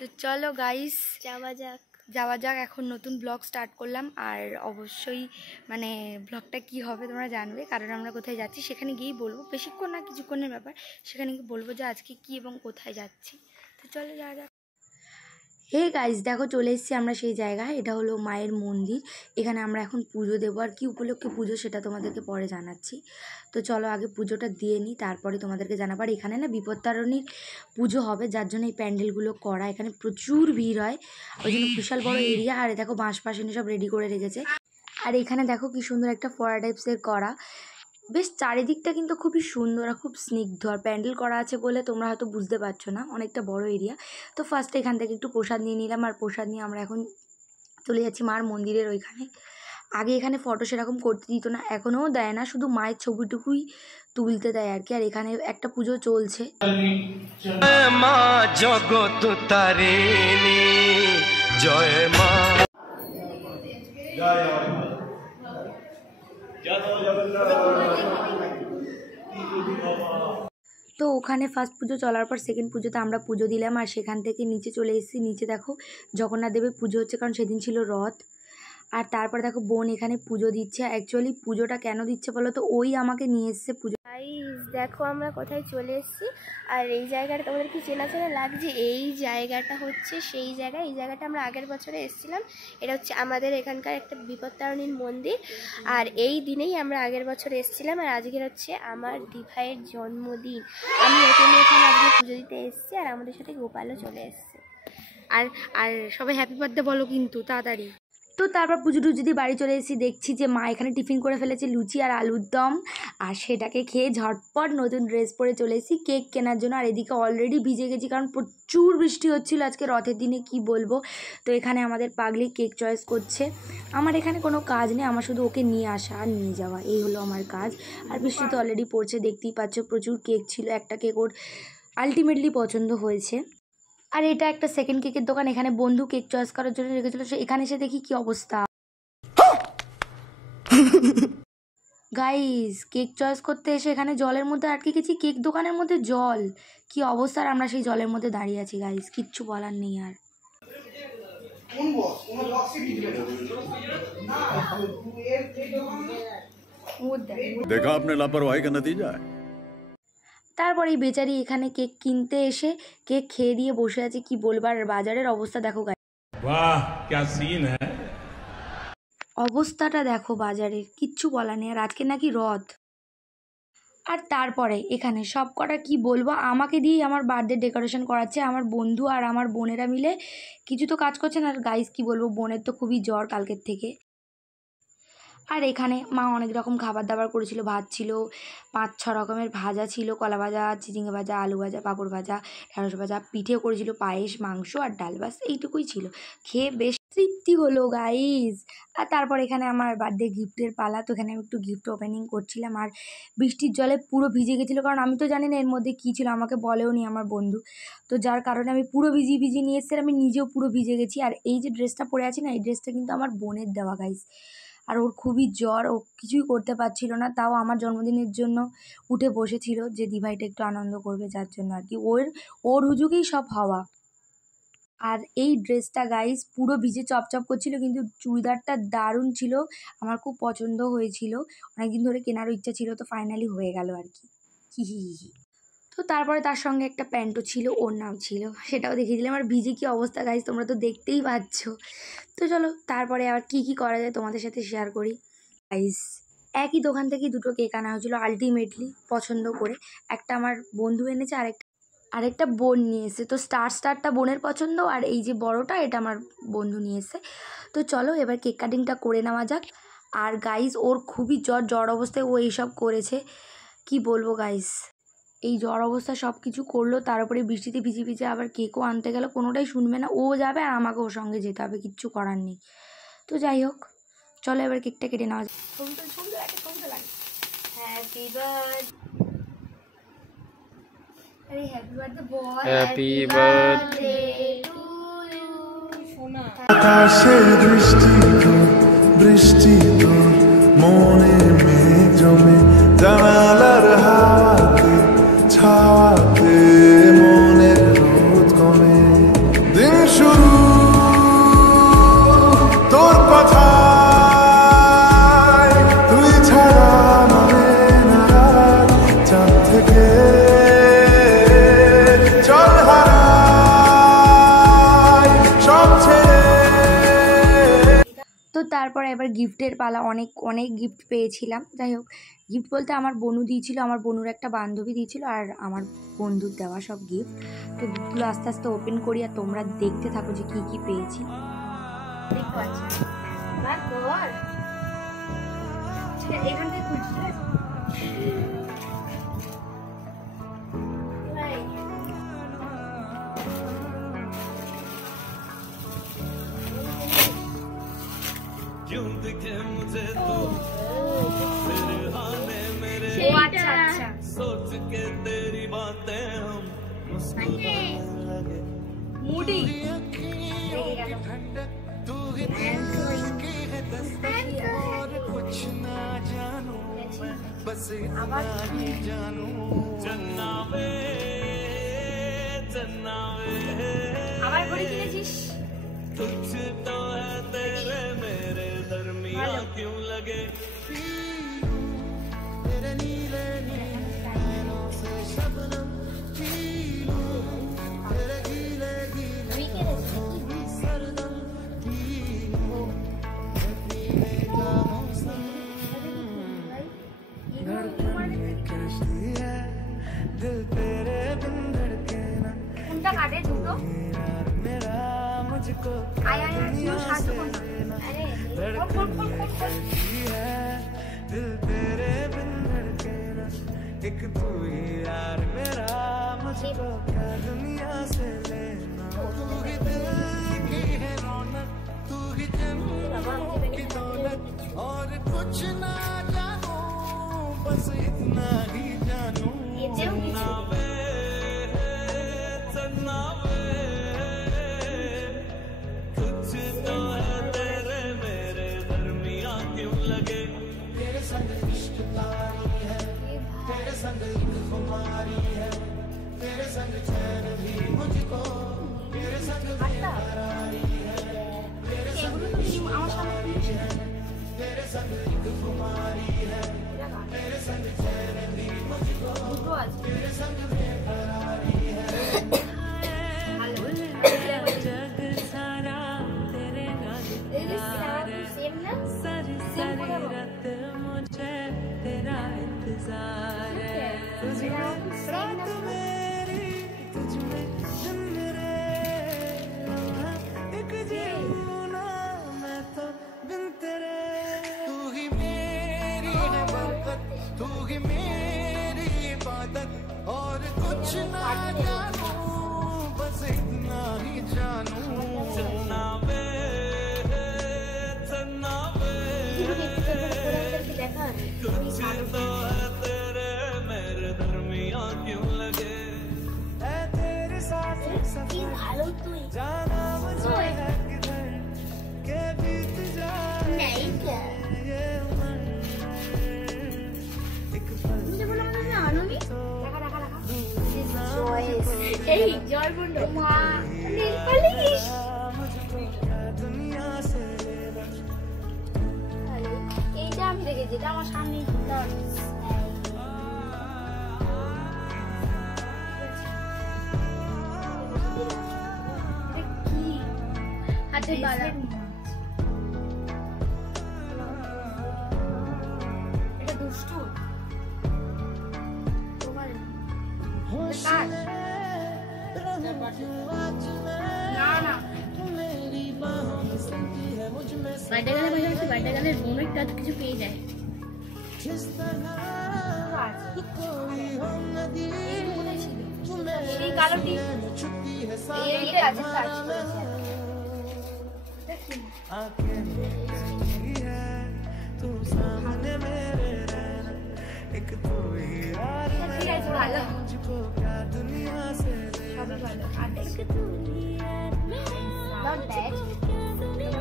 তো চলো গাইস যাওয়া যাক। এখন নতুন ব্লগ স্টার্ট করলাম, আর অবশ্যই মানে ব্লগটা কি হবে তোমরা জানবে, কারণ আমরা কোথায় যাচ্ছি সেখানে গিয়েই বলবো। বেশিক্ষণ না, কিছুক্ষণের ব্যাপার, সেখানে গিয়ে বলবো যে আজকে কি এবং কোথায় যাচ্ছি। তো চলো যাওয়া যাক। হে গাইস, দেখো চলে এসেছি আমরা সেই জায়গায়। এটা হলো মায়ের মন্দির। এখানে আমরা এখন পুজো দেবো, আর কি উপলক্ষে পুজো সেটা তোমাদেরকে পরে জানাচ্ছি। তো চলো আগে পুজোটা দিয়ে নিই, তারপরে তোমাদেরকে জানাবো। আর এখানে না বিপত্তারিণীর পুজো হবে, যার জন্য এই প্যান্ডেলগুলো করা। এখানে প্রচুর ভিড় হয়, ওই জন্য বিশাল বড় এরিয়া। আর দেখো বাঁশ পাশে সব রেডি করে রেখেছে। আর এখানে দেখো কি সুন্দর একটা ফোয়ারা টাইপসের করা। বেশ চারিদিকটা কিন্তু খুবই সুন্দর আর খুব স্নিগ্ধ। আর প্যান্ডেল করা আছে বলে তোমরা হয়তো বুঝতে পারছো না, অনেকটা বড় এরিয়া। তো ফার্স্টে এখান থেকে একটু প্রসাদ নিয়ে নিলাম, আর প্রসাদ নিয়ে আমরা এখন চলে যাচ্ছি মার মন্দিরের ওইখানে। আগে এখানে ফটো সেরকম করতে দিত না, এখনও দেয় না, শুধু মায়ের ছবিটুকুই তুলতে দেয় আর কি। আর এখানে একটা পুজো চলছে। মা জগৎ তারিণী জয় মা। তো ওখানে ফার্স্ট পুজো চলার পর সেকেন্ড পুজোতে আমরা পুজো দিলাম, আর সেখান থেকে নিচে চলে এসেছি। নিচে দেখো জগন্নাথ দেবের পুজো হচ্ছে, কারণ সেদিন ছিল রথ। আর তারপর দেখো বোন এখানে পুজো দিচ্ছে। অ্যাকচুয়ালি পুজোটা কেন দিচ্ছে বলো তো, ওই আমাকে নিয়ে এসছে পুজো। দেখো আমরা কোথায় চলে এসেছি, আর এই জায়গাটা তোমাদের কি চেনা চেনা লাগছে? এই জায়গাটা হচ্ছে সেই জায়গা। এই জায়গাটা আমরা আগের বছরে এসেছিলাম। এটা হচ্ছে আমাদের এখানকার একটা বিপত্তারিণীর মন্দির, আর এই দিনেই আমরা আগের বছর এসেছিলাম। আর আজকের হচ্ছে আমার দিভাইয়ের জন্মদিন। আমি ওকে নিয়ে এখানে আজকে পুজো দিতে এসেছি, আর আমাদের সাথে গোপালও চলে এসছে। আর আর সবাই হ্যাপি বার্থডে বলো কিন্তু তাড়াতাড়ি। তো তারপর পুজো টুজো দিয়ে বাড়ি চলে এসেছি। দেখছি যে মা এখানে টিফিন করে ফেলেছে, লুচি আর আলুর দম, আর সেটাকে খেয়ে ঝটপট নতুন ড্রেস পরে চলে এসেছি কেক কেনার জন্য। আর এদিকে অলরেডি ভিজে গেছি, কারণ প্রচুর বৃষ্টি হচ্ছিলো আজকে রথের দিনে, কি বলবো। তো এখানে আমাদের পাগলি কেক চয়েস করছে। আমার এখানে কোনো কাজ নেই, আমার শুধু ওকে নিয়ে আসা আর নিয়ে যাওয়া, এই হলো আমার কাজ। আর বৃষ্টি তো অলরেডি পড়ছে, দেখতেই পাচ্ছ। প্রচুর কেক ছিল, একটা কেক ওর আলটিমেটলি পছন্দ হয়েছে। আর এটা একটা সেকেন্ড কেকের দোকান, এখানে বন্ধু কেক চয়েস করার জন্য রেখেছিল। সে এখানে এসে দেখি কি অবস্থা। গাইস, কেক চয়েস করতে এসে এখানে জলের মধ্যে আটকে গেছি, কেক দোকানের মধ্যে জল, কি অবস্থা। আর আমরা সেই জলের মধ্যে দাঁড়িয়ে আছি গাইস, কিচ্ছু বলার নেই আর। देखा आपने लापरवाही का नतीजा है। তারপর এই বেচারি এখানে কেক কিনতে এসে কেক খেয়ে দিয়ে বসে আছে, কি বলবার। বাজারের অবস্থা দেখো গাইস, वाह क्या सीन है। অবস্থাটা দেখো বাজারের, কিচ্ছু বলার নেই। আর আজকে নাকি রথ। আর তারপরে এখানে সব কটা কি বলবো, আমাকে দিয়েই আমার বার্থডে ডেকোরেশন করাচ্ছে আমার বন্ধু আর আমার বোনেরা মিলে। কিছু তো কাজ করছে না। আর গাইস কি বলবো, বোনের তো খুবই জ্বর কালকের থেকে। আর এখানে মা অনেক রকম খাবার দাবার করেছিল। ভাত ছিল, 5-6 রকমের ভাজা ছিল, কলা ভাজা, চিচিঙ্গা ভাজা, আলু ভাজা, পাঁপড় ভাজা, ঢেঁড়স ভাজা, পিঠেও করেছিল, পায়েস, মাংস আর ডাল, বাস এইটুকুই ছিল। খেয়ে বেশ তৃপ্তি হলো গাইজ। আর তারপর এখানে আমার বার্থডে গিফটের পালা। তো এখানে আমি একটু গিফট ওপেনিং করছিলাম, আর বৃষ্টির জলে পুরো ভিজে গেছিলো, কারণ আমি তো জানি না এর মধ্যে কী ছিল, আমাকে বলেও নি আমার বন্ধু। তো যার কারণে আমি পুরো ভিজিয়ে নিয়ে এসেছি, আমি নিজেও পুরো ভিজে গেছি। আর এই যে ড্রেসটা পরে আছি না, এই ড্রেসটা কিন্তু আমার বোনের দেওয়া গাইজ। আর ওর খুবই জ্বর, ও কিছুই করতে পারছিল না, তাও আমার জন্মদিনের জন্য উঠে বসেছিল যে দিভাইটা একটু আনন্দ করবে, যার জন্য আর কি। ওর হুজুগেই সব হওয়া। আর এই ড্রেসটা গাইস পুরো ভিজে চপচপ করছিল, কিন্তু চুড়িদারটা দারুণ ছিল, আমার খুব পছন্দ হয়েছিল। অনেকদিন ধরে কেনারও ইচ্ছা ছিল, তো ফাইনালি হয়ে গেল আর কি। হি হি হি হি। তো তারপরে তার সঙ্গে একটা প্যান্টও ছিল, ওর নাম ছিল, সেটাও দেখিয়ে দিলাম। আর ভিজে কি অবস্থা গাইস, তোমরা তো দেখতেই পাচ্ছ। তো চলো তারপরে আবার কি করা যায় তোমাদের সাথে শেয়ার করি। গাইস, একই দোকান থেকে দুটো কেক আনা হয়েছিল আলটিমেটলি পছন্দ করে। একটা আমার বন্ধু এনেছে, আরেকটা বোন নিয়ে এসে। তো স্টারটা বোনের পছন্দ, আর এই যে বড়টা এটা আমার বন্ধু নিয়ে এসে। তো চলো এবার কেক কাটিংটা করে নেওয়া যাক। আর গাইস, ওর খুবই জ্বর অবস্থায় ও এইসব করেছে, কি বলবো গাইস। এই জ্বর অবস্থা সব কিছু করলো, তার উপরে বৃষ্টিতে ভিজে আবার কেকও আনতে গেল। কোনোটাই শুনবে না, ও যাবে আর আমাকে ওর সঙ্গে যেতে হবে, কিচ্ছু করার নেই। তো যাই হোক, চলো এবার কেকটা কেটে নেওয়া যায়। হ্যাপি বার্থডে টু ইউ সোনা। আকাশে বৃষ্টি তোর মনে মেঘ জমে, জানালার হাওয়াতে ছাওয়াতে মনের রোদ কমে। দিন তারপরে এবার গিফটের পালা, অনেক অনেক গিফট পেয়েছিলাম। যাই হোক, গিফট বলতে আমার বোনু দিয়েছিল, আমার বোনুর একটা বান্ধবী দিয়েছিল, আর আমার বন্ধুর দেওয়া সব গিফট। তো গিফটগুলো আস্তে আস্তে ওপেন করি আর তোমরা দেখতে থাকো যে কী কী পেয়েছি। এখান থেকে খুঁজছি। আচ্ছা আচ্ছা, মুডি আবার ঘড়ি কিনেছিস? কোনটা কাটে দুটো? আয় আয় আয়, সাহায্য কর না। আরে एक तू ही यार मेरा, मुझको क्या दुनिया से लेना। तू ही दिल की है रौनक, तू ही जन्म की दौलत, और कुछ ना जानू, बस इतना ही जानू। कुछ तो है तेरे मेरे दरमियां क्यों लगे, तेरे संग इश्क तारी है, तेरे संग एक खुमारी है, तेरे संग चैन भी मुझको, तेरे संग बेकरारी है, तेरे संग इश्क तारी है, तेरे संग एक खुमारी है, तेरे संग चैन भी मुझको, तेरे संग बेकरारी है। जग सारा तेरे सारी सारी रात मुझे तेरा इंतजार है, रात मेरी तुझ में दिन मेरे, एक जीना मैं तो बिन तेरे। तू ही मेरी है बरकत, तू ही मेरी इबादत, और कुछ ना जानू, बस इतना ही जानू। चन्ना वे चन्ना वे, कुछ तो है तेरे मेरे दरमियां क्यों लगे, ऐ तेरे साथ सफर जाना मुझे है किधर के बीत जाए ये उम्र, एक पल এই জয়বন্ড মা নীল পলিশ मुझको क्या दुनिया से लेना। এইটা আমি দেখেছি, এটা আমার সামনে হাতে বালা, এটা দুষ্টু তোমার কাজ না না বাইরে গেলে ভাই হচ্ছে বাইরে গেলে অনেক কাজ কিছু পেয়ে যায়। সেই কালোটি এইটা আছে কাজ तू सामने मेरे रहना, एक तू ही यार मेरा, मुझको क्या दुनिया से लेना। Not bad.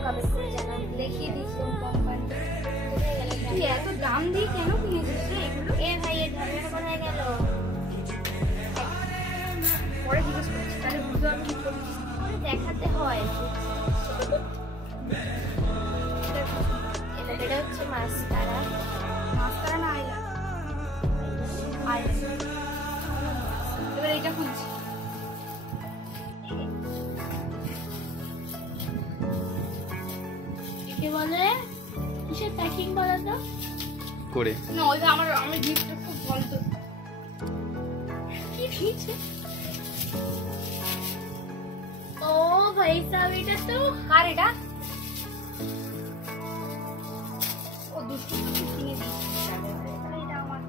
কবে করে জানা দেখিয়ে দিচ্ছি কোম্পানি। তুই এত দাম দিয়ে কেন কিনেছিস রে এগুলো? এ ভাই এর দামটা কোথায় গেল? পরে জিজ্ঞেস করছি, তাহলে বুঝতে পারবো কি করছিস। দেখাতে হয়। এটা হচ্ছে মাস্কারা। মাস্কারা না আইলাইনার। এবার এটা খুলছি। কি বলে? বলো করে না ওই আমার গিফটটা খুব ভালো তো কি দিয়েছে ও ভাই সাহেব এটা তো কার এটা ও দুষ্টু কিনে দিয়েছি এটা আমার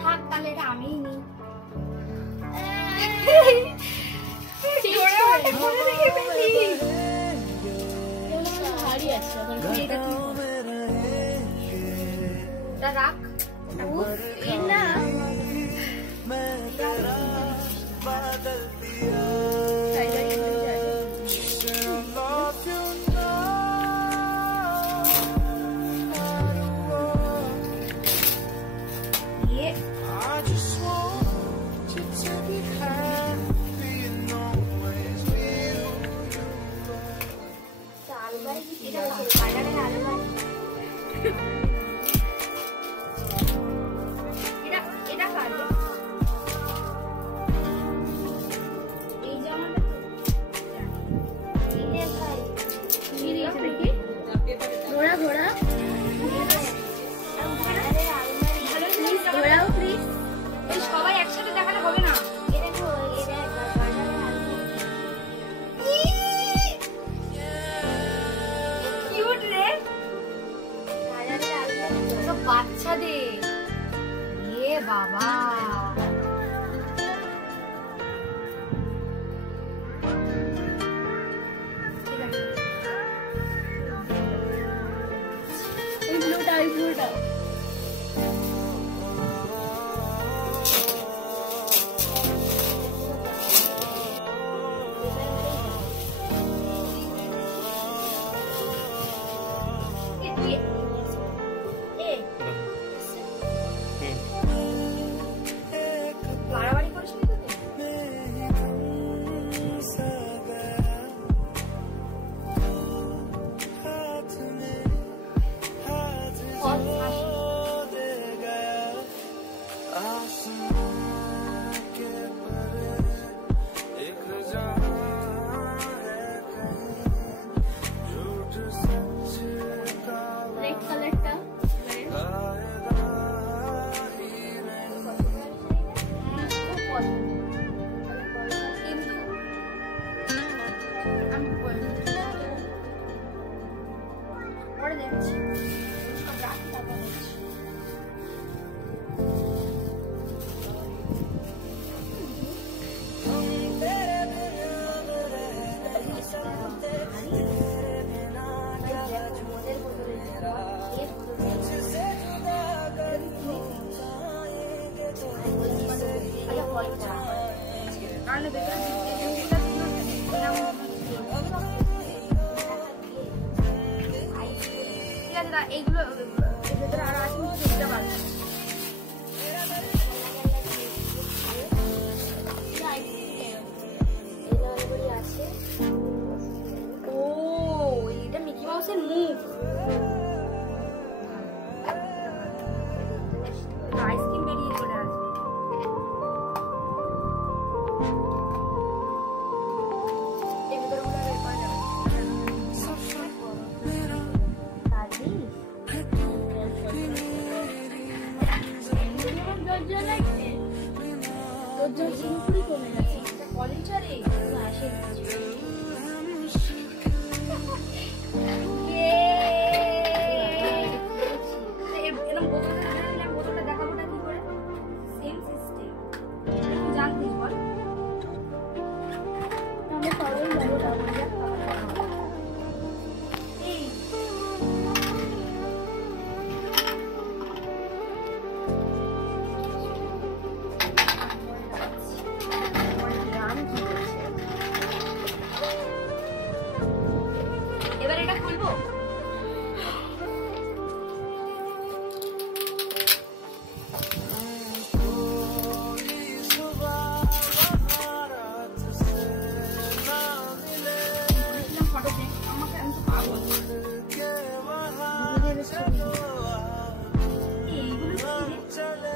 থাক তাহলে এটা আমিই নিই ভারী আছে এটা রাখ না ये এটা কাটবে এই জামাটা এই যে ভাই কি দিয়েছে দেখি ঘোড়া ঘোড়া ঘোড়াও প্লিজ এই সবাই একসাথে দেখালে হবে না কিউট রে সব বাচ্চাদের এ বাবা ঠিক আছে ওই ব্লুটা ওই ব্লুটা বাড়াবাড়ি করিস নি তো রেড কালারটা এইগুলো ভেতরে আরো আছে দেখতে পারবো ও এটা মিকি মাউসের মুখ আইসক্রিম বেরিয়ে চলে আসবে এই ভেতরগুলো বের করা যাবে এবার এটা খুলবো ফটো দেখ আমাকে আমি তো পাগল এইগুলো কি রে?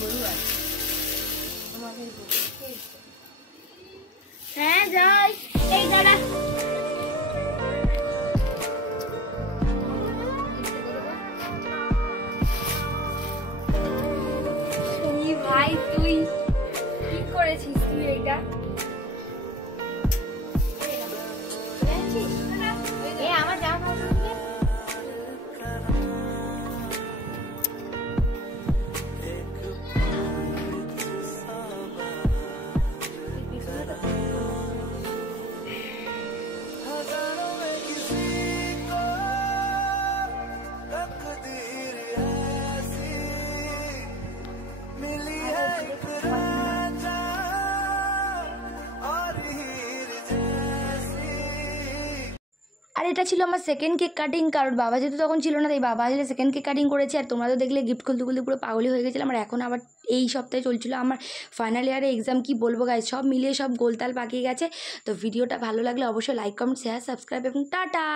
গরু আছে আমাদের গরু। হ্যাঁ যাই, এই দাঁড়া। ভাই তুই কি করেছিস তুই এটা? এ আমার জামা কাপড় দিয়ে हजारों में किसी को तकदीर ऐसी मिली है एक राजा और हीर जैसी। আর এটা ছিল আমার সেকেন্ড কেক কাটিং, কারণ বাবা যেহেতু তখন ছিল না তাই বাবা আসলে সেকেন্ড কেক কাটিং করেছে। আর তোমরা তো দেখলে গিফট খুলতে খুলতে পুরো পাগলি হয়ে গেছিলাম। আর এখন আবার এই সপ্তাহে চলছিল আমার ফাইনাল ইয়ারে এক্সাম, কি বলবো গাইজ, সব মিলিয়ে সব গোলতাল পাকিয়ে গেছে। তো ভিডিওটা ভালো লাগলে অবশ্যই লাইক কমেন্ট শেয়ার সাবস্ক্রাইব এবং টাটা।